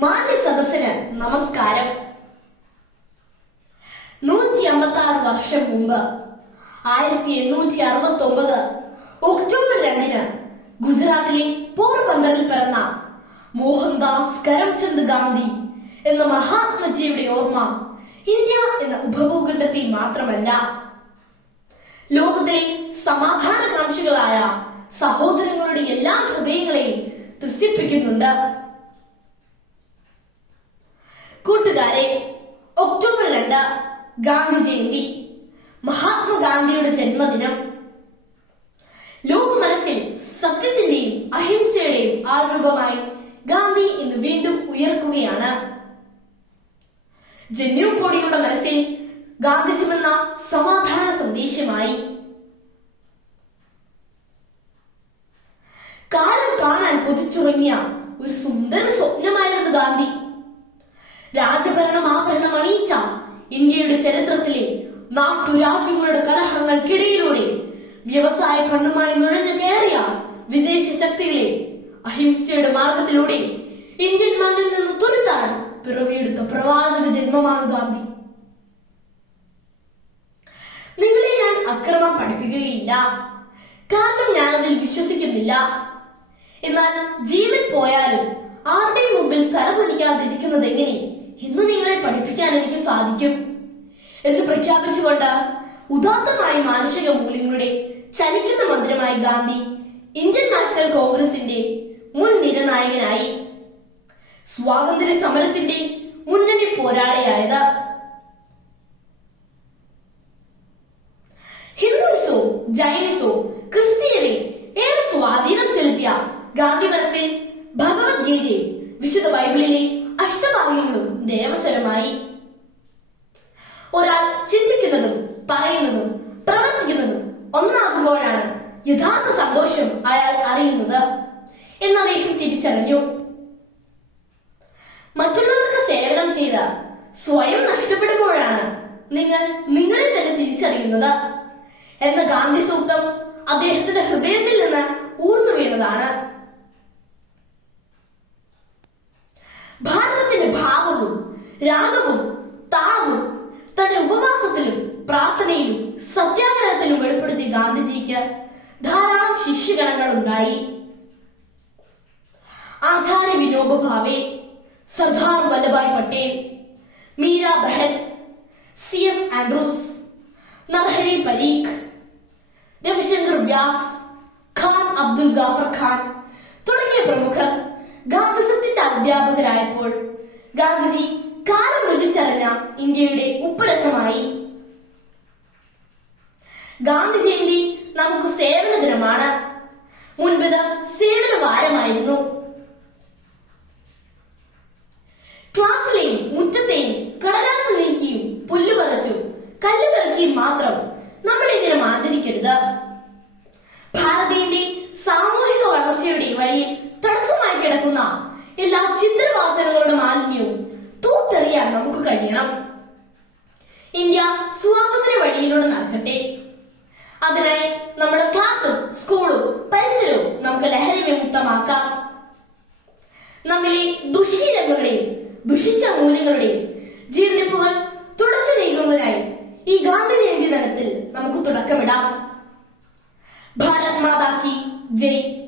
മാന്യ സദസ്സിന് നമസ്കാരം. നൂറ്റി അമ്പത്തി ആറ് വർഷം മുമ്പ് ആയിരത്തി എണ്ണൂറ്റി അറുപത്തി ഒമ്പത് ഒക്ടോബർ രണ്ടിന് ഗുജറാത്തിലെ പോർബന്തറിൽ പിറന്ന മോഹൻദാസ് കരംചന്ദ് ഗാന്ധി എന്ന മഹാത്മജിയുടെ ഓർമ്മ ഇന്ത്യ എന്ന ഉപഭൂഖണ്ഡത്തിൽ മാത്രമല്ല. ലോകത്തിലെ സമാധാനകാംക്ഷികളായ സഹോദരങ്ങളുടെ എല്ലാ ഹൃദയങ്ങളെയും ത്രസിപ്പിക്കുന്നുണ്ട്. കൂട്ടുകാരെ ഒക്ടോബർ രണ്ട് ഗാന്ധി ജയന്തി മഹാത്മാഗാന്ധിയുടെ ജന്മദിനം. ലോക മനസ്സിൽ സത്യത്തിന്റെയും അഹിംസയുടെയും ആൾരൂപമായി ഗാന്ധി ഇന്ന് വീണ്ടും ഉയർക്കുകയാണ്. ജന്യു കോടിയുടെ മനസ്സിൽ ഗാന്ധിജിമെന്ന സമാധാന സന്ദേശമായി രാജഭരണം ആഭരണം അണിയിച്ച ഇന്ത്യയുടെ ചരിത്രത്തിലെ നാട്ടുരാജ്യങ്ങളുടെ കലഹങ്ങൾക്കിടയിലൂടെ വ്യവസായ കണ്ണുമായി നുഴഞ്ഞു കയറിയ വിദേശ ശക്തികളെ അഹിംസയുടെ മാർഗത്തിലൂടെ ഇന്ത്യൻ മണ്ണിൽ നിന്ന് തുരുത്താൻ പിറവിയെടുത്ത പ്രവാചക ജന്മമാണ് ഗാന്ധി. നിങ്ങളെ ഞാൻ അക്രമം പഠിപ്പിക്കുകയില്ല. കാരണം ഞാൻ അതിൽ വിശ്വസിക്കുന്നില്ല. എന്നാൽ ജീവൻ പോയാലും ആരുടെയും മുമ്പിൽ തലകുനിക്കാതിരിക്കുന്നത് എങ്ങനെ? എന്ന് നിങ്ങളെ പഠിപ്പിക്കാൻ എനിക്ക് സാധിക്കും. എന്ന് പ്രഖ്യാപിച്ചുകൊണ്ട് ഉദാത്തമായ മാനുഷിക മൂല്യങ്ങളുടെ ചലിക്കുന്ന മന്ത്രിമായി ഗാന്ധി ഇന്ത്യൻ നാഷണൽ കോൺഗ്രസിന്റെ മുൻ നിരനായകനായി സ്വാതന്ത്ര്യ സമരത്തിന്റെ മുന്നണി പോരാളിയായത്. ഹിന്ദുസോ ജൈനിസവും ക്രിസ്തീയതയും ഏറെ സ്വാധീനം ചെലുത്തിയ ഗാന്ധി മനസ്സിൽ ഭഗവത്ഗീതയും വിശുദ്ധ ബൈബിളിലെ അഷ്ടഭാഗ്യങ്ങളും ദേവസ്വരമായി ഒരാൾ ചിന്തിക്കുന്നതും പറയുന്നതും പ്രവർത്തിക്കുന്നതും ഒന്നാകുമ്പോഴാണ് യഥാർത്ഥ സന്തോഷം അയാൾ അറിയുന്നത് എന്ന് അദ്ദേഹം തിരിച്ചറിഞ്ഞു. മറ്റുള്ളവർക്ക് സേവനം ചെയ്ത സ്വയം നഷ്ടപ്പെടുമ്പോഴാണ് നിങ്ങൾ നിങ്ങളെ തന്നെ തിരിച്ചറിയുന്നത് എന്ന ഗാന്ധി സൂക്തം അദ്ദേഹത്തിന്റെ ഹൃദയത്തിൽ നിന്ന് ഊർന്നു വീണതാണ്. രാഗവും താളവും തന്റെ ഉപവാസത്തിലും പ്രാർത്ഥനയിലും സത്യാഗ്രഹത്തിലും വെളിപ്പെടുത്തിയ ഗാന്ധിജിക്ക് ധാരാളം ശിഷ്യഗണങ്ങൾ ഉണ്ടായി. Acharya Vinoba Sardar Vallabhbhai Patel Mira Behn C F Andrews Narhari Parikh Ravishankar Vyas Khan Abdul Ghaffar Khan തുടങ്ങിയ പ്രമുഖർ ഗാന്ധിസത്തിന്റെ അധ്യാപകരായപ്പോൾ ഗാന്ധിജി കാലം രുചിച്ചറിഞ്ഞ ഇന്ത്യയുടെ ഉപ്പുരസമായി. ഗാന്ധി ജയന്തി നമുക്ക് സേവന ദിനമാണ്. മുൻപത് സേവന വാരമായിരുന്നു. ക്ലാസ്സിലെയും മുറ്റത്തെയും കടലാസ് നീക്കിയും പുല്ല് പറിച്ചും കല്ല് പെറുക്കിയും മാത്രം നമ്മൾ ഈ ദിനം ആചരിക്കരുത്. ഭാരതീയന്റെ സാമൂഹിക വളർച്ചയുടെ വഴിയിൽ തടസ്സമായി കിടക്കുന്ന എല്ലാ ചിത്രവാസനകളുടെ മാലിന്യവും തൂത്തെറിയാൻ നമുക്ക് കഴിയണം ഇന്ത്യ സ്വാതന്ത്ര്യ വഴിയിലൂടെ നടക്കട്ടെ. അതിനായി നമ്മുടെ ക്ലാസ്സും സ്കൂളും പരിസരവും നമുക്ക് ലഹരി വിമുക്തമാക്കാം. നമ്മിലെ ദുശീലങ്ങളുടെയും ദുഷിച്ച മൂല്യങ്ങളുടെയും ജീർണിപ്പുകൾ തുടച്ചു നീക്കുന്നതിനായി ഈ ഗാന്ധി ജയന്തി ദിനത്തിൽ നമുക്ക് തുടക്കമിടാം. ഭാരത് മാതാ കി ജയ്.